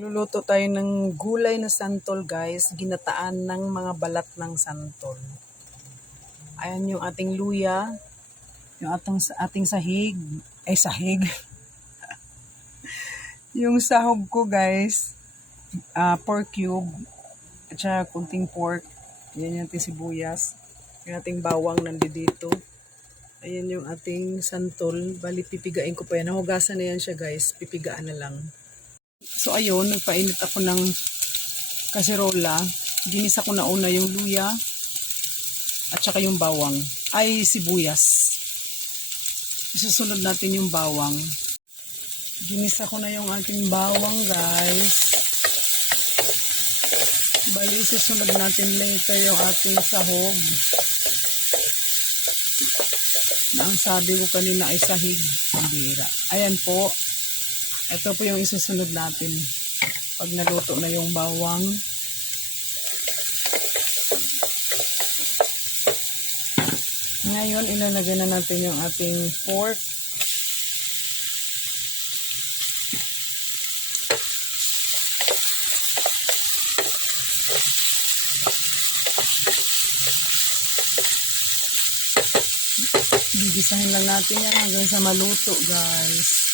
Luluto tayo ng gulay na santol guys, ginataan ng mga balat ng santol. Ayan yung ating luya, yung ating sahig, sahig. Yung sahog ko guys, pork cube, at saka kunting pork. Yan yung ating sibuyas, yung ating bawang nandito. Ayan yung ating santol, bali pipigain ko pa yan. Nahugasan na yan siya guys, pipigaan na lang. So ayun, nagpainit ako ng kaserola. Ginisa ko na una yung luya at saka yung bawang. Ay, sibuyas. Isusunod natin yung bawang. Ginisa ko na yung ating bawang guys. Bali, isusunod natin later yung ating sahog. Na ang sabi ko kanina ay sahig. Pambira. Ayan po. Ito po yung isusunod natin pag naluto na yung bawang. Ngayon, ilalagay na natin yung ating pork. Gigisahin lang natin yan hanggang sa maluto guys.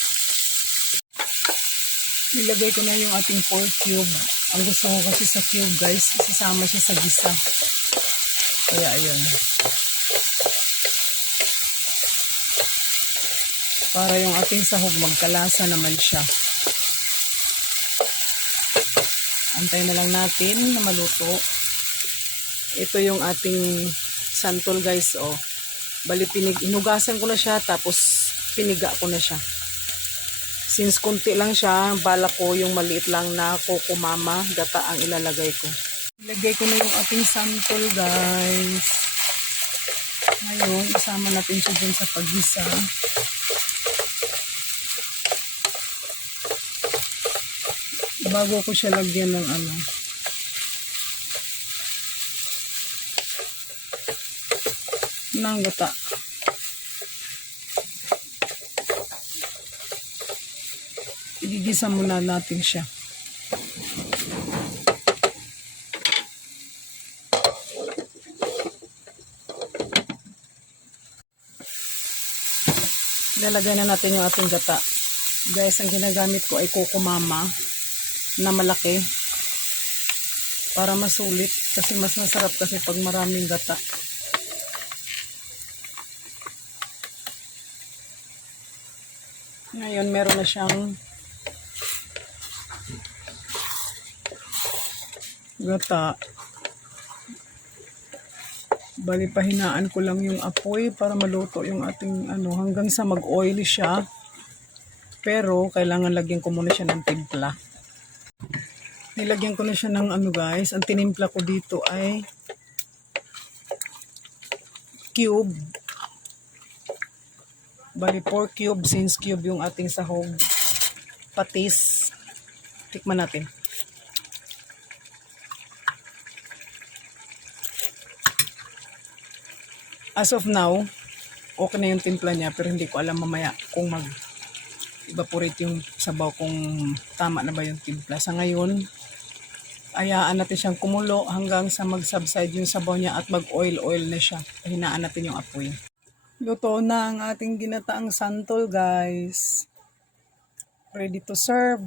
Nilagay ko na yung ating pork cube. Ang gusto ko kasi sa cube guys, isasama siya sa gisa. Kaya ayun. Para yung ating sahog magkalasa naman siya. Antay na lang natin na maluto. Ito yung ating santol guys. Oh. Bali inugasan ko na siya tapos piniga ko na siya. Since kunti lang siya, balak ko yung maliit lang na kokomama, gata ang ilalagay ko. Ilagay ko na yung ating santol guys. Ngayon, isama natin siya dun sa paggisa. Bago ko siya lagyan ng ng gata. Igigisa muna natin siya. Lalagay na natin yung ating gata. Guys, ang ginagamit ko ay kokomama na malaki para masulit kasi mas masarap kasi pag maraming gata. Ngayon, meron na siyang gata. Bali, pahinaan ko lang yung apoy para maluto yung ating hanggang sa mag-oily siya. Pero, kailangan lagyan ko muna siya ng timpla. Nilagyan ko na siya ng guys. Ang tinimpla ko dito ay cube. Bali, 4 cube since cube yung ating sahog. Patis. Tikman natin. As of now, okay na yung timpla niya pero hindi ko alam mamaya kung mag-evaporate yung sabaw kung tama na ba yung timpla. Sa ngayon, ayaan natin siyang kumulo hanggang sa mag-subside yung sabaw niya at mag-oil-oil na siya. Hinaan natin yung apoy. Luto na ang ating ginataang santol guys. Ready to serve.